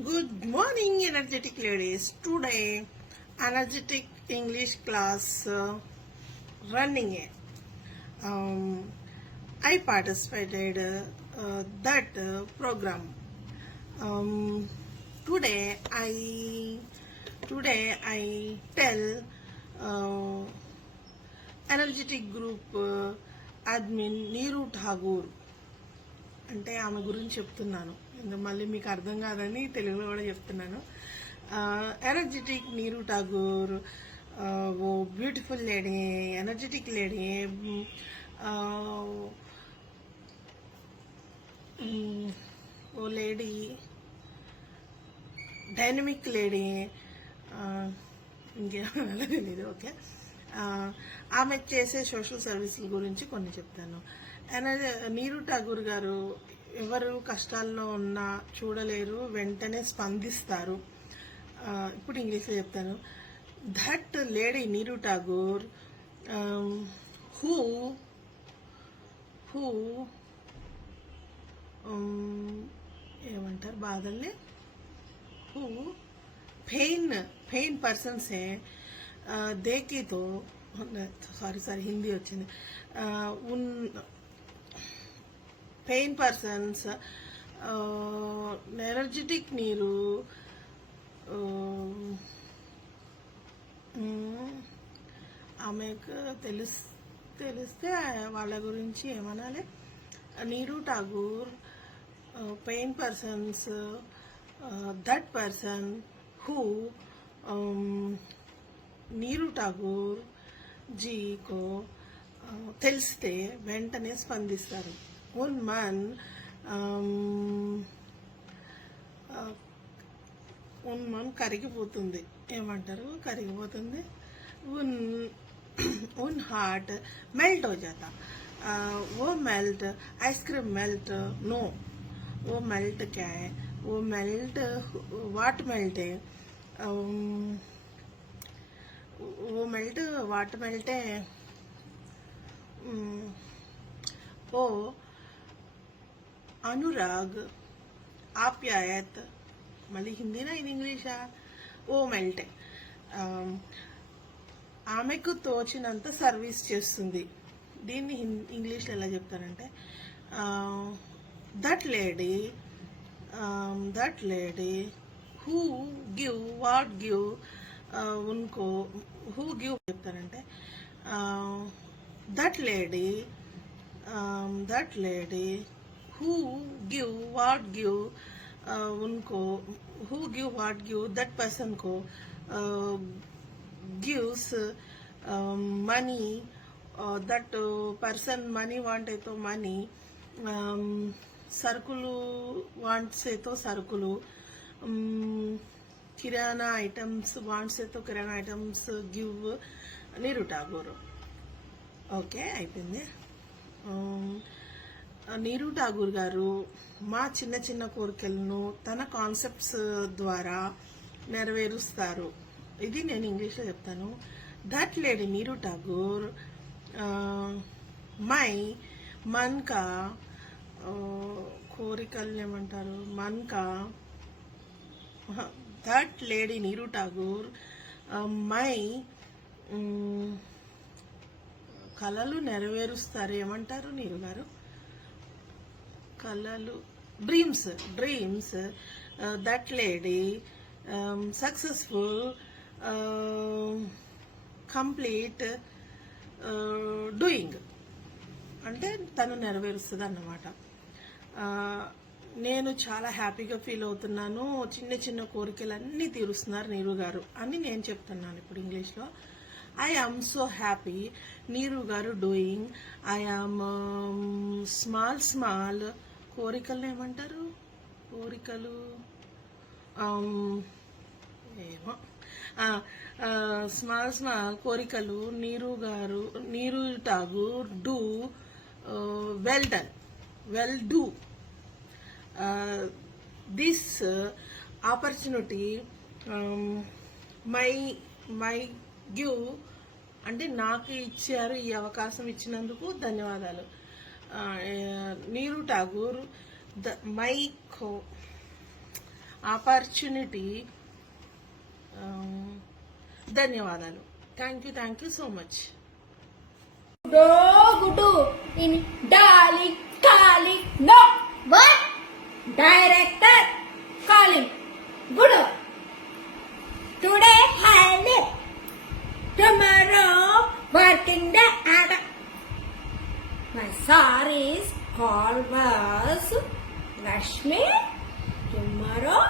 Good morning, energetic ladies. Today, energetic English class running. I participated that program. Um, today, I tell uh, energetic group admin Neeru Thagur. అంటే ఆమె గురించి చెప్తున్నాను. మళ్ళీ మీకు అర్థం కాదని తెలుగులో కూడా చెప్తున్నాను. ఎనర్జెటిక్ నీరు ఠాగూర్, ఓ బ్యూటిఫుల్ లేడీ, ఎనర్జెటిక్ లేడీ, ఓ లేడీ, డైనమిక్ లేడీ, ఇంకేమన్నా తెలీదు. ఓకే, ఆమె చేసే సోషల్ సర్వీసుల గురించి కొన్ని చెప్తాను. నీరు ఠాగూర్ గారు ఎవరు కష్టాల్లో ఉన్నా చూడలేరు, వెంటనే స్పందిస్తారు. ఇప్పుడు ఇంగ్లీష్లో చెప్తాను. దట్ లేడీ నీరు ఠాగూర్ హూ హూ ఏమంటారు బాధల్ని, హూ పెయిన్ పర్సన్స్ దేకితో సారీ హిందీ వచ్చింది. పెయిన్ పర్సన్స్ ఎనర్జెటిక్ నీరు ఆమెకు తెలిస్తే వాళ్ళ గురించి ఏమనాలి. Neeru Thakur pain persons, that person who Neeru Thakur జీకో తెలిస్తే వెంటనే స్పందిస్తారు. ఉన్ మన్ కరిగిపోతుంది, ఏమంటారు కరిగిపోతుంది. ఉన్ హార్ట్ మెల్ట్ हो जाता, वो मेल्ट आइसक्रीम मेल्ट नो, वो मेल्ट क्या है, वो मेल्ट वाट मेल्ट है, वो मेल्ट वाट मेल्ट है, वो అనురాగ్ ఆప్యాయత్, మళ్ళీ హిందీనా ఇది ఇంగ్లీషా, ఓ మెల్టే ఆమెకు తోచినంత సర్వీస్ చేస్తుంది. దీన్ని ఇంగ్లీష్లో ఎలా చెప్తారంటే that lady who give what give ఉన్కో, హూ గివ్ చెప్తారంటే that lady who give what give उनको, who give what give that person को gives money, that person money want है तो money, సరుకులు వాంట్స్ है तो సరుకులు, కిరాణా ఐటమ్స్ వాంట్స్ है तो కిరాణా ఐటమ్స్ గివ్ నీరు ఠాగూర్. ఓకే అయిపోయింది. నీరు ఠాగూర్ గారు మా చిన్న చిన్న కోరికలను తన కాన్సెప్ట్స్ ద్వారా నెరవేరుస్తారు. ఇది నేను ఇంగ్లీష్లో చెప్తాను. దట్ లేడీ నీరు ఠాగూర్ మై మన్ కా కోరికలు ఏమంటారు, మన్ కా, దట్ లేడీ నీరు ఠాగూర్ మై కలలు నెరవేరుస్తారు. ఏమంటారు నీరు గారు, కలలు, dreams that lady successful complete doing అంటే తను నెరవేరుస్తుంది అన్నమాట. నేను చాలా హ్యాపీగా ఫీల్ అవుతున్నాను, చిన్న చిన్న కోరికలన్నీ తీరుస్తున్నారు నీరు గారు అని నేను చెప్తున్నాను ఇప్పుడు ఇంగ్లీష్లో. I am so happy నీరు గారు డూయింగ్. I am small కోరికలు ఏమంటారు, కోరికలు ఏమో స్మాల్ కోరికలు Neeru Thakur do well do this opportunity my give అంటే నాకు ఇచ్చారు, ఈ అవకాశం ఇచ్చినందుకు ధన్యవాదాలు. Neeru Thakur my opportunity. ధన్యవాదాలు. Thank you so much. Gudu in darling calling. No. What? Director calling. Gudu. Today holiday. Tomorrow working day. My sir is called was Rashmi. Tomorrow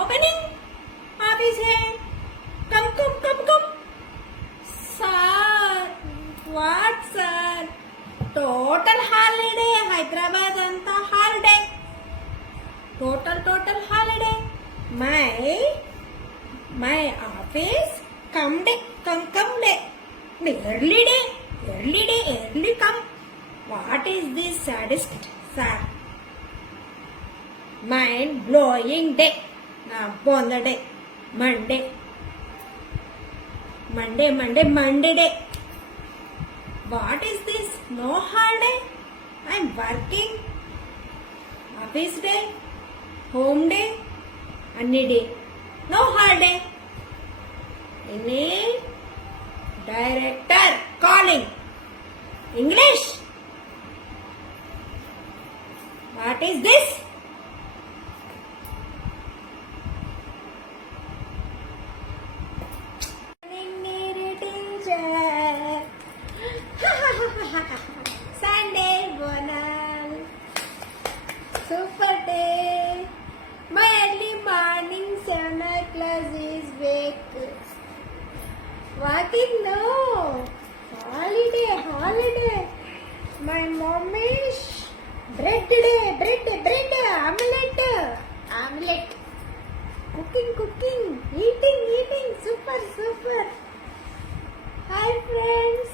opening office hai. Come. Sir, what sir? Total holiday. Hyderabad anta holiday. Total holiday. My office come day. Early day. Early come. What is this saddest, sir? Mind blowing day. Now on the day. Monday day. What is this? No holiday? I'm working. Office day, home day, any day. No holiday. Any director calling. English. What is this? Sunday bonal. Super day. My early morning 7 class is wake. Working no. Holiday. My mommy's bread day. Omelette. Cooking. Eating. Super. Hi friends.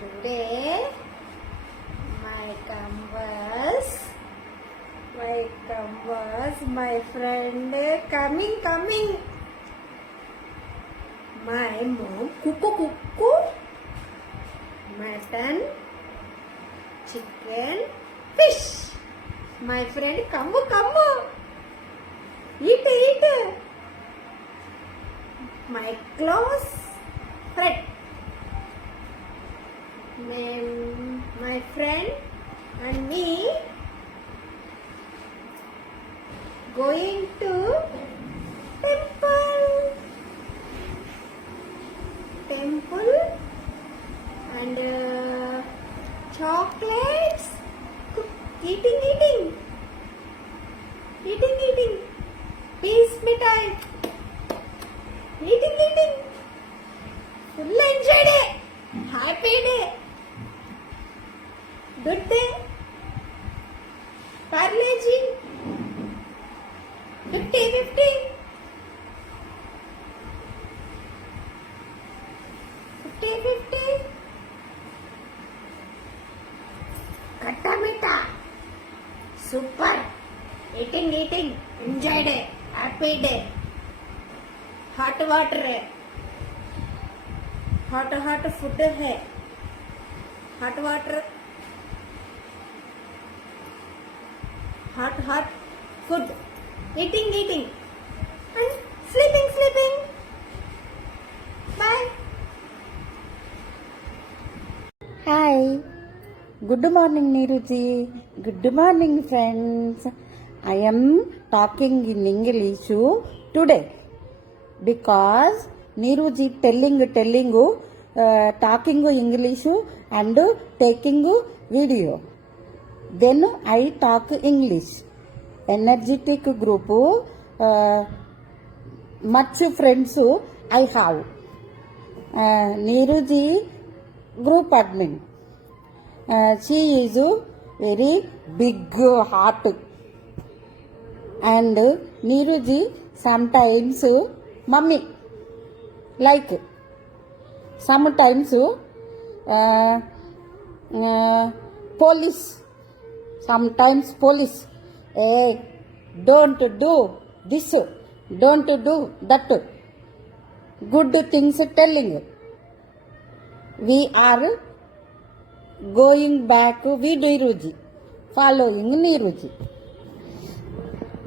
Today my canvas, my friend coming. My mom cuckoo, mutton, chicken, fish. My friend come. Eat. My close friend. Then my friend and me going to temple and chocolates. Eating. Peace mithai. Eating. Full enjoy day. Happy day. Good day. Parle-G. 50. Katta meeta. Super. Eating. Enjoy day. Happy day. Hot water है. Hot food है. Hot water. Hot food. Eating. And sleeping. Bye. Hi. Good morning, Neeruji. Good morning, friends. I am talking in English today because Neeruji telling talking English and taking video. Then I talk English. Energetic group, much friends I have. Neeruji group admin. She is very big heart. And Neeruji sometimes mummy like. Sometimes police. Sometimes police. Hey, don't do this. Don't do that. Good things telling. We are going back with Neeruji. Following Neeruji.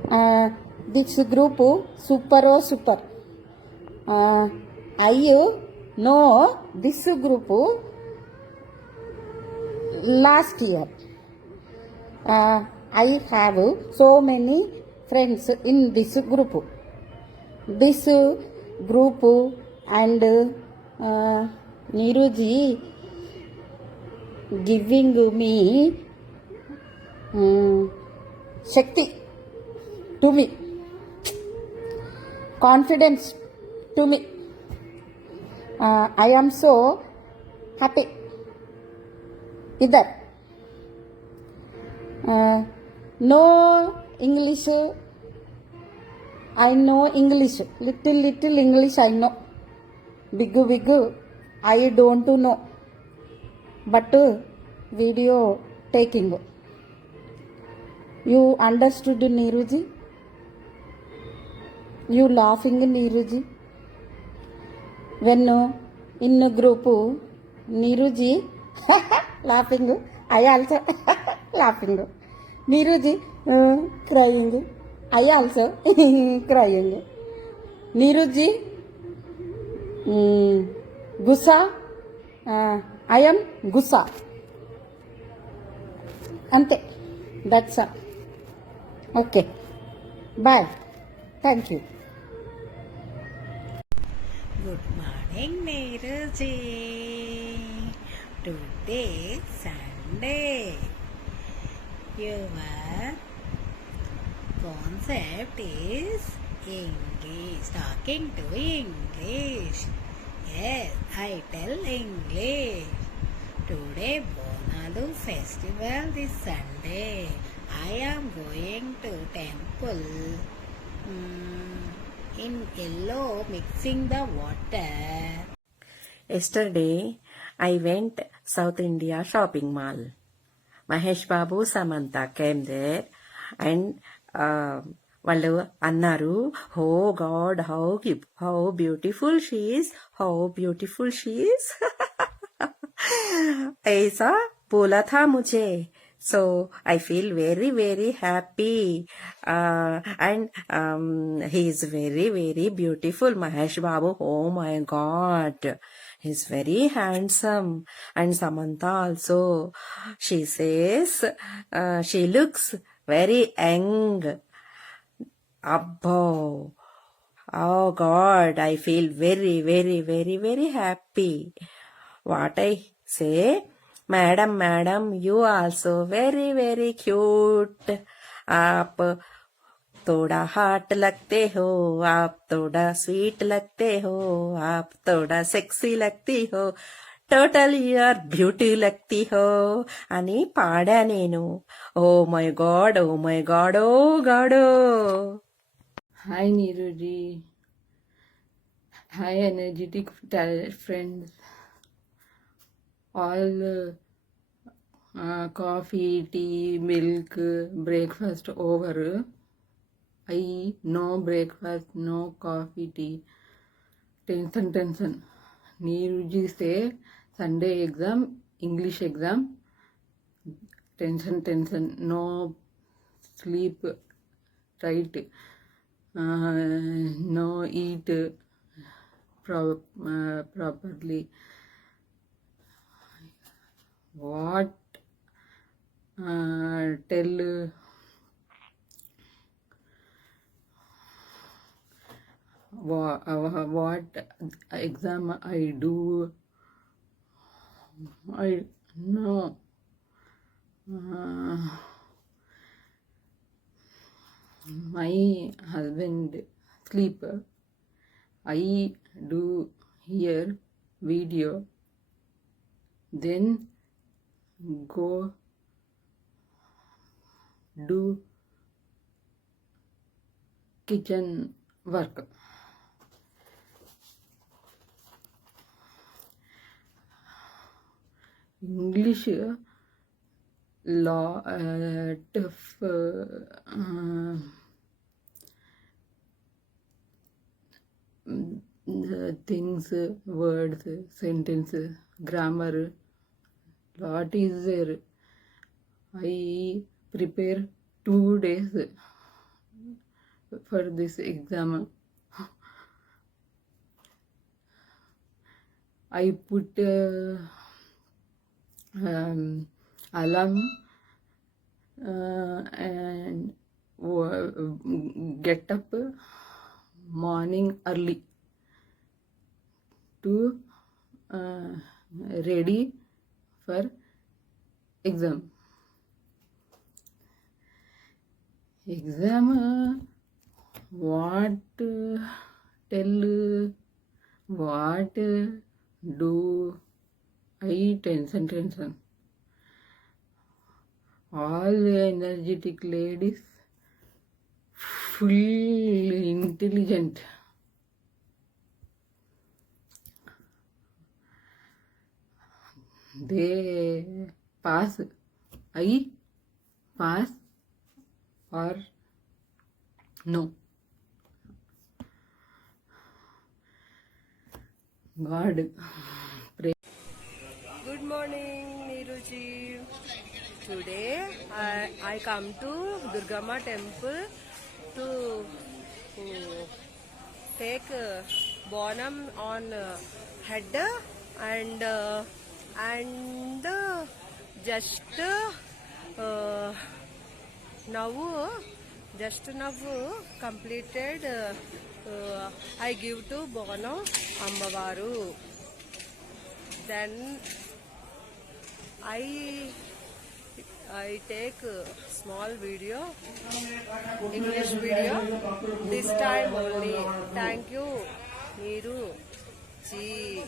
This group super super. I know this group last year. I have so many friends in this group. This group and Neeruji giving me Shakti to me, confidence to me. I am so happy with that. No English. I know English. Little English I know. Big I don't know. But video taking. You understood Neeruji? You laughing Neeruji? When in a group Neeruji laughing, I also laughing. Neeruji crying, I also crying. Neeruji gussa, I am gussa. Ante, that's all. Okay, bye. Thank you. Good morning, Neeruji. Today Sunday. Your concept is English. Talking to English. Yes, I tell English. Today Bonalu festival this Sunday. I am going to temple. In yellow, mixing the water. Yesterday, I went South India shopping mall. Mahesh Babu, Samantha came there and వాళ్ళు అన్నారు, "Oh God, how beautiful she is, how beautiful she is." ऐसा बोला था मुझे. So I feel very, very happy. And he is very, very beautiful, Mahesh Babu. Oh my God. He's very handsome. And Samantha also, she says, she looks very young. Abbo. Oh God, I feel very, very, very, very happy. What I say? Madam, you also very, very cute. आप थोड़ा hot लगते हो, आप थोड़ा sweet लगते हो, आप थोड़ा sexy लगती हो, totally your beauty लगती हो అని పాడా నేను. Oh my God, oh my God, oh God. Hi Neeruji. Hi energetic friends. All coffee, tea, milk, breakfast over. I no breakfast, no coffee, tea. Tension. Neeruji say Sunday exam, English exam. Tension. No sleep right. No eat properly. What tell what exam I do? I know. My husband sleep. I do here video, then go do kitchen work. English law tough things, words, sentence, grammar, lot is there. I prepare 2 days for this exam. I put alarm and get up morning early to ready for exam. What tell, what do I tension. All energetic ladies, full intelligent. They pass. I pass or no. God. Pray. Good morning, Neeruji. Today I come to Durgamma temple to take bonum on head and just now completed I give to bonum Ammavaru. Then I take a small video, English video, this time only. Thank you, Neeru ji.